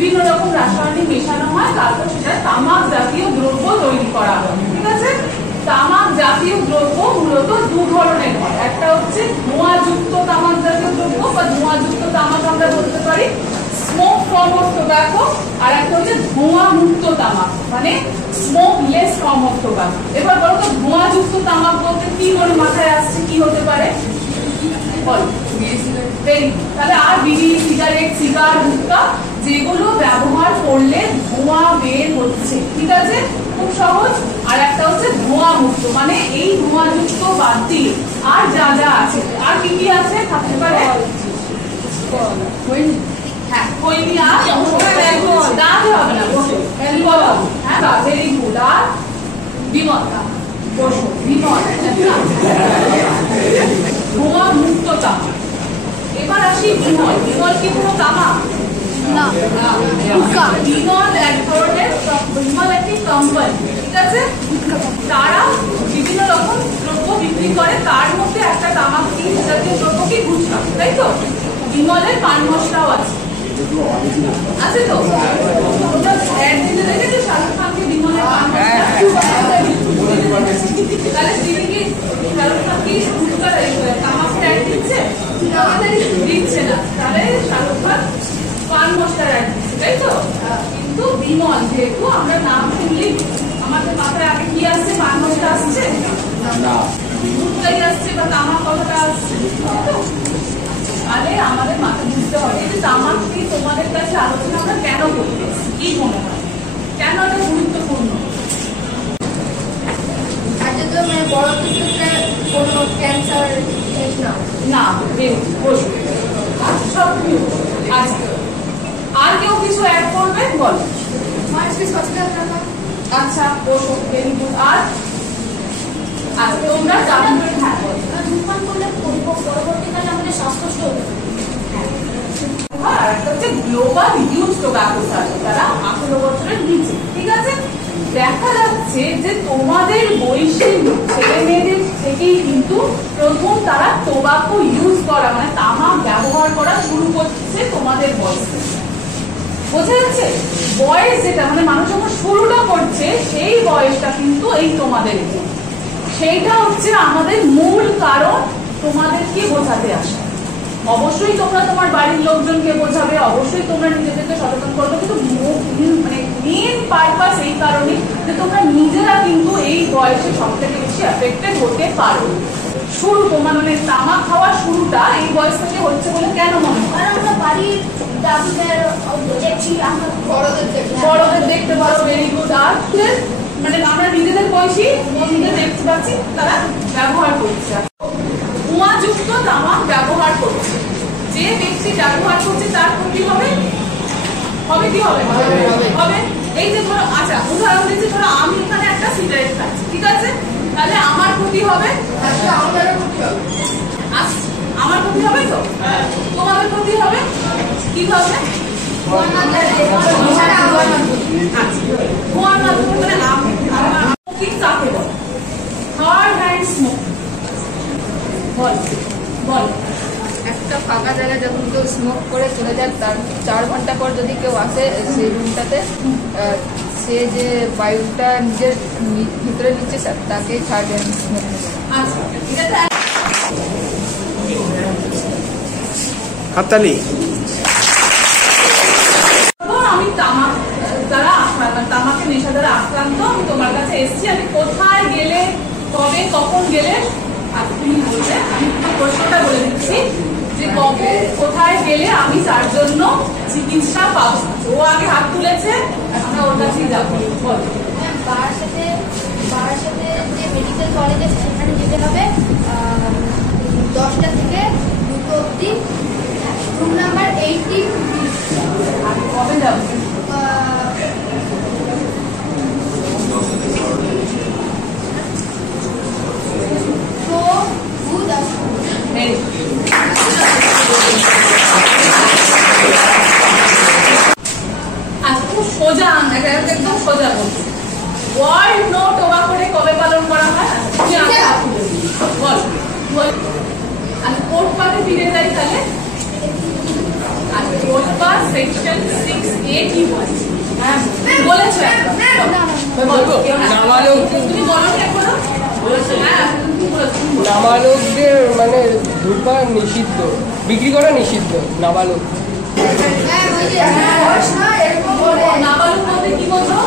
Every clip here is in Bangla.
বিভিন্ন রকম রাসায়নিক মেশানো হয়, তারপর সেটা তামাক জাতীয় দ্রব্য তৈরি করা হয়। ঠিক আছে, তামাক জাতীয় দ্রব্য মূলত দু ধরনের হয়। একটা হচ্ছে ধোঁয়াযুক্ত তামাক জাতীয় দ্রব্য বা ধোঁয়াযুক্ত তামাক আমরা বলতে পারি স্মোক ফর্ম অফ টোব্যাকো, আর একটা হচ্ছে ধোঁয়া মুক্ত তামাক মানে smoke less form of tobacco. এবার বলো তো ধোঁয়াযুক্ত তামাক বলতে কি করে মাথায় আসছে, কি হতে পারে বল? তাহলে আর বিড়ি, সিগারেট, সিগার, হুক্কা যেগুলো ব্যবহার করলে ধোঁয়া বের হচ্ছে। ঠিক আছে, খুব সহজ। আর একটা হচ্ছে ধোঁয়া মুক্ত মানে এই ধোঁয়াযুক্ত বাদ দিয়ে আর যা যা আছে, আর কি কি আছে থাকতে পারে? হ্যাঁ, খৈনি আর দাঁত হবে না, হ্যাঁ ভেরি গুড। আর বিমল, বিমল ধোঁয়া মুক্ত তামাক। এবার আসি বিমল। বিমল কি কোনো তামাক? না, বিমল এক ধরনের, বিমল একটি কোম্পানি। ঠিক আছে, তারা বিভিন্ন রকম দ্রব্য বিক্রি করে, তার মধ্যে একটা তামাক জাতীয় দ্রব্য কি গুটখা, তাই তো? বিমলের পান মশলাও আছে, আছে তো? ওটা অ্যাড দিতে দেখেছো শাহরুখ খানকে বিমলের পান মশলা? তাহলে তিনি কি শাহরুখ খান কি তামাক অ্যাড দিচ্ছে? দিচ্ছে না। তাহলে শাহরুখ খান পান মশলা অ্যাড দিচ্ছে, তাই তো? কিন্তু বিমল যেহেতু আমরা নাম শুনলি আমাদের মাথায় আগে কি আসছে? পান মশলা আসছে না, দুধটাই আসছে বা তামাক কথাটা আসছে। তাহলে আমাদের মাথা বুঝতে হবে যে তামাক কি তোমাদের কাছে আলোচনা আমরা কেন করতে, কি মনে হয় কেন এটা গুরুত্বপূর্ণ? কোনো ক্যান্সার না, সব আর কেউ কিছু অ্যাড করবে বল? আচ্ছা, বসো, ভেরি গুড। আর তোমরা ধূমপান করলে পরবর্তীকালে আমাদের স্বাস্থ্য গ্লোবাল ইউথ টোব্যাকো সার্ভে, তারা 18 বছরের নিচে। ঠিক আছে, দেখা যাচ্ছে যে তোমাদের বয়সী ছেলে মেয়েদের থেকেই কিন্তু প্রথম তারা টোবাকো ইউজ করা মানে তামাক ব্যবহার করা শুরু করছে তোমাদের বয়সে। বোঝা যাচ্ছে বয়স যেটা মানে মানুষ যখন শুরুটা করছে সেই বয়সটা কিন্তু এই তোমাদের, সেইটা হচ্ছে আমাদের মূল কারণ তোমাদেরকে বোঝাতে আসা। অবশ্যই তোমরা তোমার বাড়ির লোকজনকে বোঝাবে, অবশ্যই তোমরা নিজেদেরকে সচেতন করবে, কিন্তু মানে মেন পারপাস এই কারণে যে তোমরা নিজেরা কিন্তু এই বয়সে সব থেকে বেশি এফেক্টেড হতে পারো। শুরু তোমার মানে তামাক খাওয়ার শুরুটা এই বয়স থেকে হচ্ছে বলে কেন মনে হয়? আমরা বাড়ির দাদুদের দেখছি, আমরা বড়দের দেখতে পারো, ভেরি গুড। আর মানে আমরা নিজেদের বয়সী বন্ধুদের দেখতে পাচ্ছি তারা ব্যবহার করছে, ধোঁয়াযুক্ত তামাক ব্যবহার করছে। যে ব্যক্তি ব্যবহার করছে তার ক্ষতি হবে, হবে কি হবে? হবে। এই যে ধরো, আচ্ছা উদাহরণ দিচ্ছি, ধরো আমি এখানে একটা সিগারেট খাচ্ছি, ঠিক আছে, তাহলে আমার ক্ষতি হবে, আমার ক্ষতি হবে তো, তোমাদের ক্ষতি হবে কিভাবে? ধোঁয়ার মাধ্যমে স্মোকিং কাকে বলে? Third hand smoking. বল বল। একটা ফাঁকা জায়গায় যখন কেউ স্মোক করে চলে যায়, তার 4 ঘন্টা পর যদি কেউ আসে সেই রুমটাতে, সে যে বায়ুটা নিজের ভিতরে নিচ্ছে তাকে থার্ড হ্যান্ড স্মোক। হাততালি। আমি তামাক দ্বারা তামাকের নেশা দ্বারা আক্রান্ত, আমি তোমার কাছে এসেছি, আমি কোথায় গেলে, কবে, কখন গেলে তুমি বলবে? আমি তোমার প্রশ্নটা বলে দিচ্ছি যে কবে কোথায় গেলে আমি তার জন্য চিকিৎসা পাবো। ও আগে হাত তুলেছে, আমরা ওর কাছেই যাবো। বল। বারাসাতে যে মেডিকেল কলেজ আছে সেখানে যেতে হবে 10টা থেকে 2টো অবধি, রুম নাম্বার 18। কবে যাবো? সোজা একদম সোজা বলছি, ওয়ার্ল্ড নো টোবাকো ডে কবে পালন করা হয়? বল। আর কোর্ট পাতে ফিরে যাই তাহলে। বলবা সেকশন 6A কি বলছে? হ্যাঁ বলেছো তুমি বলো এখনো বলেছো। হ্যাঁ নাবালকদের মানে ধূমপান নিষিদ্ধ, বিক্রি করা নিষিদ্ধ নাবালক। নাবালক বলতে কি বলছো?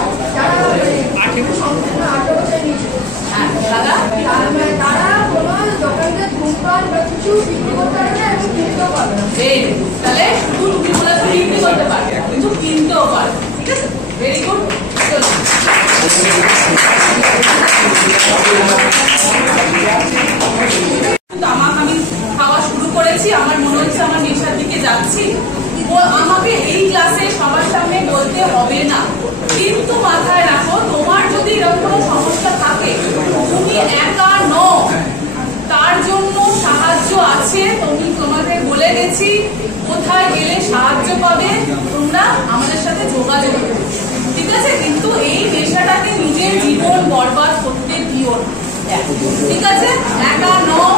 হ্যাঁ দাদা তারা কোনো দোকানে ধূমপান বা কিছু বিক্রি করতে পারে না এবং কিনতেও পারে না। তাহলে শুধু তুমি বলেছো বিক্রি করতে পারবে কিন্তু কিনতেও পারবে, ঠিক আছে? Very good. তামাক আমি খাওয়া শুরু করেছি, আমার মনে হচ্ছে আমার নেশার দিকে যাচ্ছি। আমাকে এই ক্লাসে সবার সামনে বলতে হবে না, কিন্তু মাথায় রাখো তোমার যদি এরকম কোনো সমস্যা থাকে তুমি একা নও, তার জন্য সাহায্য আছে। তুমি তোমাদের বলে গেছি কোথায় গেলে সাহায্য পাবে, তোমরা আমাদের সাথে যোগাযোগ করবে, ঠিক আছে? কিন্তু এই নেশাটাকে নিজের জীবন বরবাদ করতে দিও না, ঠিক আছে? একা নও,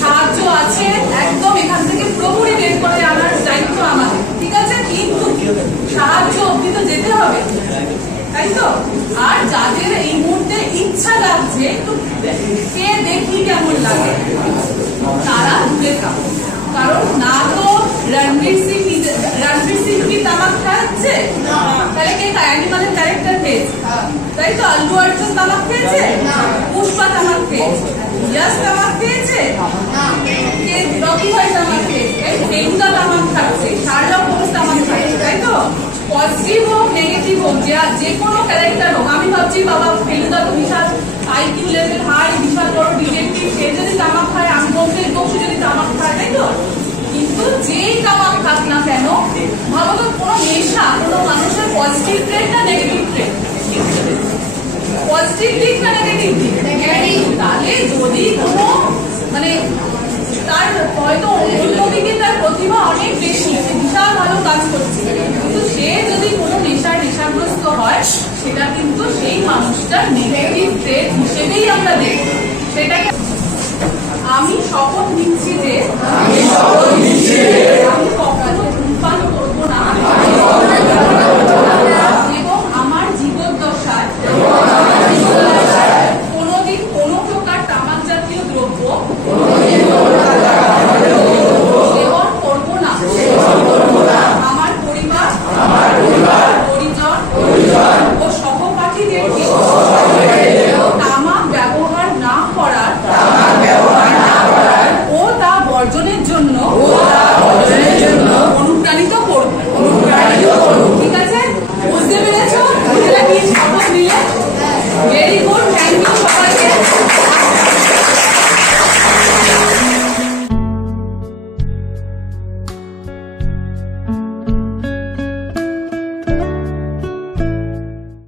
সাহায্য আছে একদম। এখান থেকে পুরোপুরি বের করে আনার দায়িত্ব আমাদের, ঠিক আছে? কিন্তু সাহায্য অবধি তো যেতে হবে, তাই তো? আর যাদের এই মুহূর্তে ইচ্ছা লাগছে একটু কে দেখি কেমন লাগে তারা দূরে থাকো, কারণ না তো রণবীর সিং কি তামাক খাচ্ছে? তাহলে কে অ্যানিমালের ক্যারেক্টার খেয়েছে, তাই তো? আল্লু অর্জুন তামাক খেয়েছে? পুষ্পা তামাক খেয়েছে? ইয়াস তামাক খেয়েছে? কে রকি ভাই তামাক খেয়েছে? ফেলুদা তামাক খাচ্ছে, শার্লক হোমস তামাক খাচ্ছে, তাই তো? পজিটিভ হোক নেগেটিভ হোক, যে কোনো ক্যারেক্টার হোক, আমি ভাবছি বাবা ফেলুদা তো বিশাল আইকিউ লেভেল হাই, বিশাল বড় ডিটেকটিভ, সে যদি তামাক খায়, আমি বলতে বসে যদি তামাক খায়, তাই তো? কিন্তু যেই তামাক খাক না কেন, ভালো তো কোনো নেশা কোনো মানুষের পজিটিভ ট্রেড না নেগেটিভ ট্রেড? পজিটিভ দিক না নেগেটিভ দিক? তাহলে যদি কোনো মানে তার হয়তো অন্যদিকে তার প্রতিভা অনেক বেশি, বিশাল ভালো কাজ করছে, কিন্তু সে যদি কোনো নেশাগ্রস্ত হয়, সেটা কিন্তু সেই মানুষটার নেগেটিভ ট্রেড হিসেবেই আমরা দেখব। সেটাকে আমি শপথ নিচ্ছি যে আমি কখনো ধূমপান করবো না।